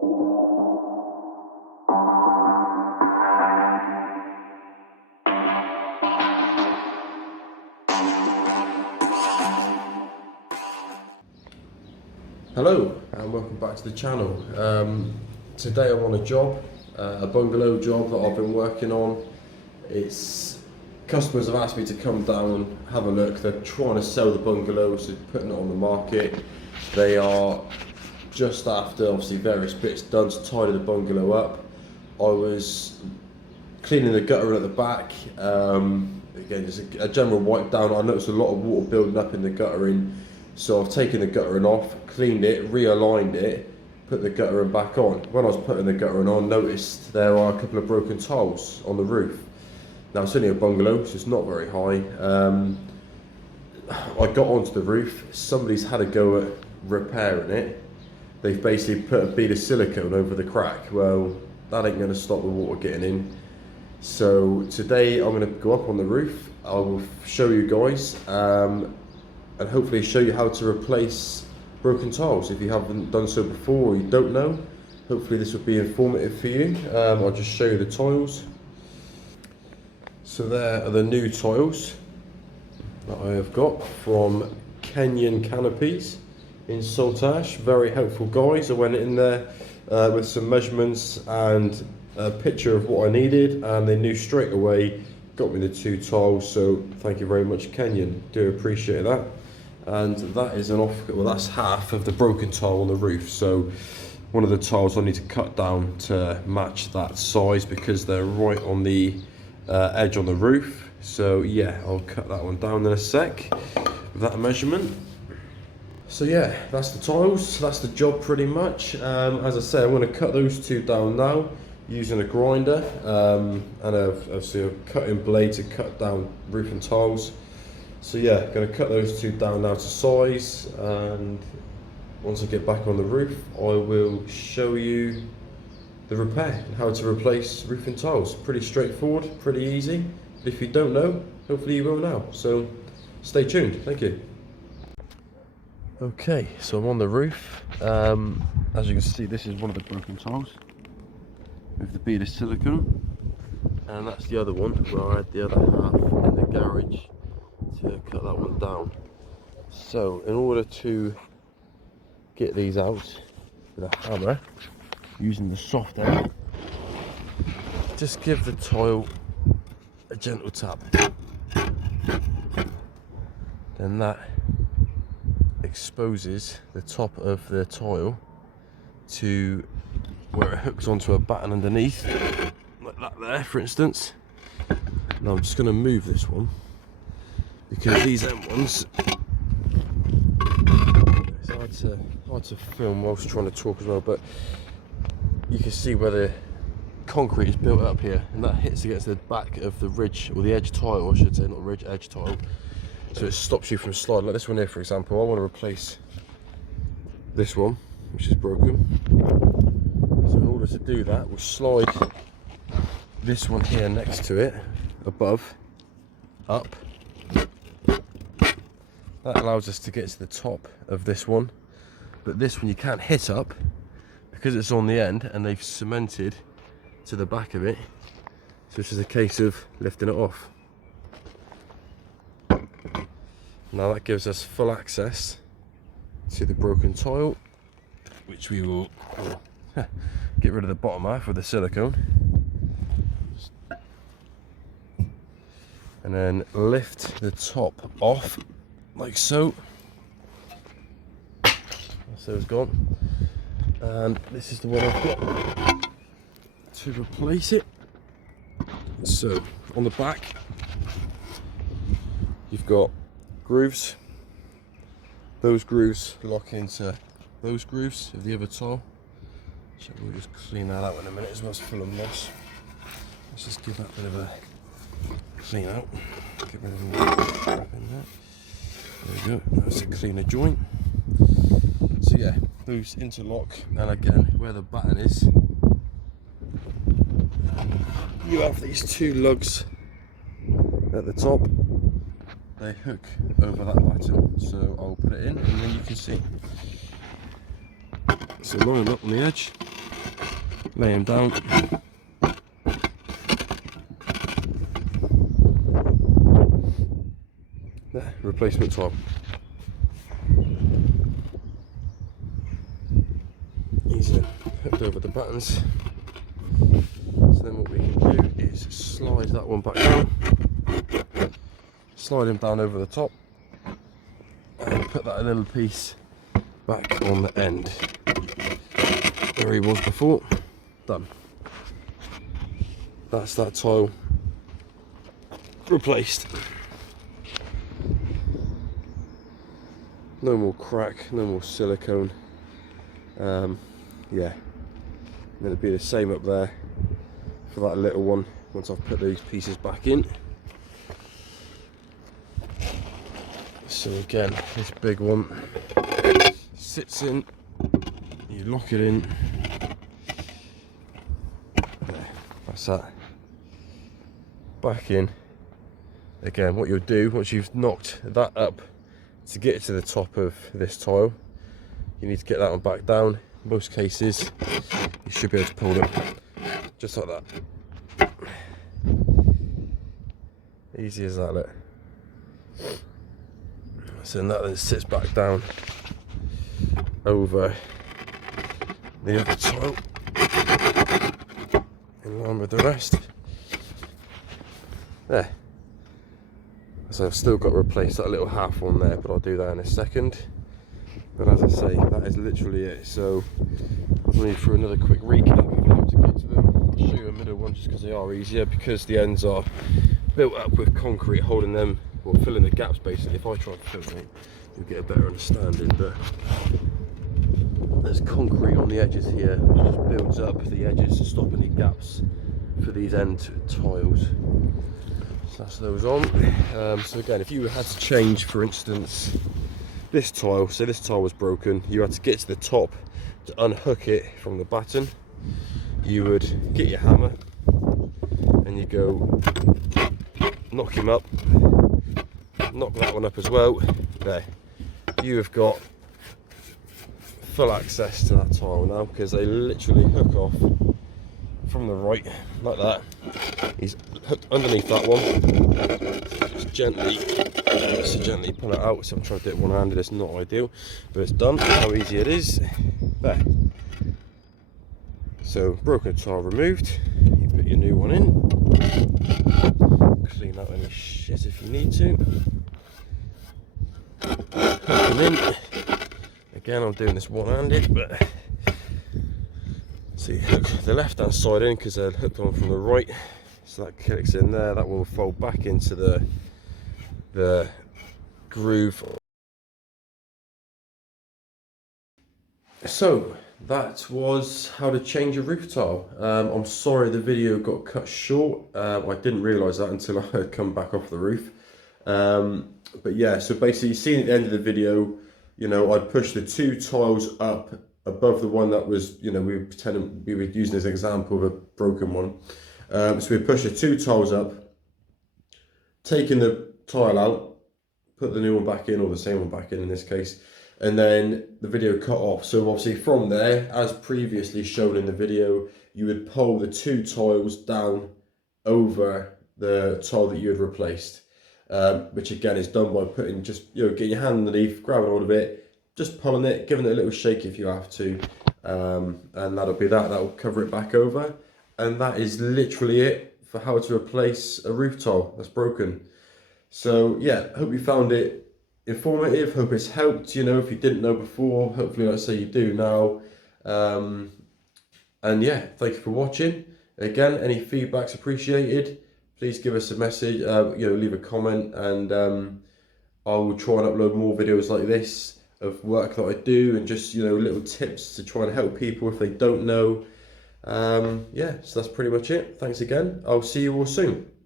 Hello and welcome back to the channel. Today I'm on a job, a bungalow job that I've been working on. Customers have asked me to come down and have a look. They're trying to sell the bungalow, so putting it on the market. They are just after obviously various bits done to tidy the bungalow up. I was cleaning the gutter at the back. Again, just a general wipe down. I noticed a lot of water building up in the guttering. So I've taken the guttering off, cleaned it, realigned it, put the guttering back on. When I was putting the guttering on, noticed there are a couple of broken tiles on the roof. Now it's only a bungalow, so it's not very high. I got onto the roof, somebody's had a go at repairing it. They've basically put a bead of silicone over the crack. Well, that ain't gonna stop the water getting in. So today I'm gonna go up on the roof, I will show you guys, and hopefully show you how to replace broken tiles. If you haven't done so before or you don't know, hopefully this will be informative for you. I'll just show you the tiles. So there are the new tiles that I have got from Kenyan Canopies in Saltash. Very helpful guys. I went in there with some measurements and a picture of what I needed, and they knew straight away, got me the two tiles, so thank you very much Kenyan, do appreciate that. And that is that's half of the broken tile on the roof. So one of the tiles I need to cut down to match that size because they're right on the edge on the roof. So yeah, I'll cut that one down in a sec with that measurement. So yeah, that's the tiles, that's the job pretty much. As I say, I'm going to cut those two down now using a grinder and obviously a cutting blade to cut down roof and tiles. So yeah, going to cut those two down now to size, and once I get back on the roof I will show you the repair and how to replace roof and tiles. Pretty straightforward, pretty easy, but if you don't know, hopefully you will now, so stay tuned. Thank you. Okay, so I'm on the roof. As you can see, this is one of the broken tiles with the bead of silicone, and that's the other one where I had the other half in the garage to cut that one down. So in order to get these out with a hammer using the soft end, just give the tile a gentle tap, then that exposes the top of the tile to where it hooks onto a batten underneath, like that there for instance. Now I'm just going to move this one because these end ones, it's hard to film whilst trying to talk as well, but you can see where the concrete is built up here, and that hits against the back of the ridge, or the edge tile I should say, not ridge, edge tile, so it stops you from sliding. Like this one here for example, I want to replace this one which is broken, so in order to do that we'll slide this one here next to it, above, up. That allows us to get to the top of this one, but this one you can't hit up because it's on the end and they've cemented to the back of it, so it's just a case of lifting it off. Now that gives us full access to the broken tile, which we will get rid of the bottom half with the silicone and then lift the top off like so. So it's gone, and this is the one I've got to replace it. So on the back you've got grooves. Those grooves lock into those grooves of the other tile, so we'll just clean that out in a minute as well. It's full of moss. Let's just give that a bit of a clean out, get rid of all the crap in there. There we go, that's a cleaner joint. So yeah, those interlock, and again where the batten is, you have these two lugs at the top, they hook over that batten, so I'll put it in and then you can see. So line them up on the edge, lay them down. There, replacement tile. Easy then, hooked over the buttons. So then what we can do is slide that one back down, slide him down over the top, and put that little piece back on the end where he was before. Done. That's that tile replaced. No more crack, no more silicone. Yeah, and it'll be the same up there for that little one once I've put these pieces back in. So again, this big one sits in, you lock it in. There, that's that. Back in. Again, what you'll do once you've knocked that up to get to the top of this tile, you need to get that one back down. In most cases, you should be able to pull it just like that. Easy as that, look. So that then sits back down over the other tile in line with the rest. There. So I've still got to replace that little half one there, but I'll do that in a second. But as I say, that is literally it. So I'll need for another quick recap of how to get to them. I'll show you a middle one just because they are easier, because the ends are built up with concrete holding them, or filling the gaps basically. If I try to film it, you'll get a better understanding. But there's concrete on the edges here, which just builds up the edges to stop any gaps for these end tiles. So that's those on. So again, if you had to change, for instance, this tile, so this tile was broken, you had to get to the top to unhook it from the batten. You would get your hammer and you go knock him up, knock that one up as well. There, you have got full access to that tile now, because they literally hook off from the right like that. He's hooked underneath that one. Just gently pull it out. So I'm trying to do it one-handed. It's not ideal, but it's done. How easy it is. There. So broken tile removed. You put your new one in. Clean out any shit if you need to. Hook them in. Again, I'm doing this one-handed, but so you hook the left-hand side in because they're hooked on from the right. So that clicks in there. That will fold back into the groove. So that was how to change a roof tile. I'm sorry the video got cut short. I didn't realise that until I had come back off the roof. But yeah, so basically you see at the end of the video, you know, I pushed the two tiles up above the one that was, you know, we were using as an example of a broken one. So we pushed the two tiles up, taking the tile out, put the new one back in, or the same one back in this case, and then the video cut off. So obviously from there, as previously shown in the video, you would pull the two tiles down over the tile that you had replaced, which again is done by putting just, you know, get your hand underneath, grabbing hold of it, just pulling it, giving it a little shake if you have to, and that'll be that. That'll cover it back over, and that is literally it for how to replace a roof tile that's broken. So yeah, hope you found it informative, hope it's helped. You know, if you didn't know before, hopefully like I say you do now. And yeah, thank you for watching. Again, any feedback's appreciated. Please give us a message, you know, leave a comment, and I will try and upload more videos like this of work that I do, and just, you know, little tips to try and help people if they don't know. Yeah, so that's pretty much it. Thanks again. I'll see you all soon.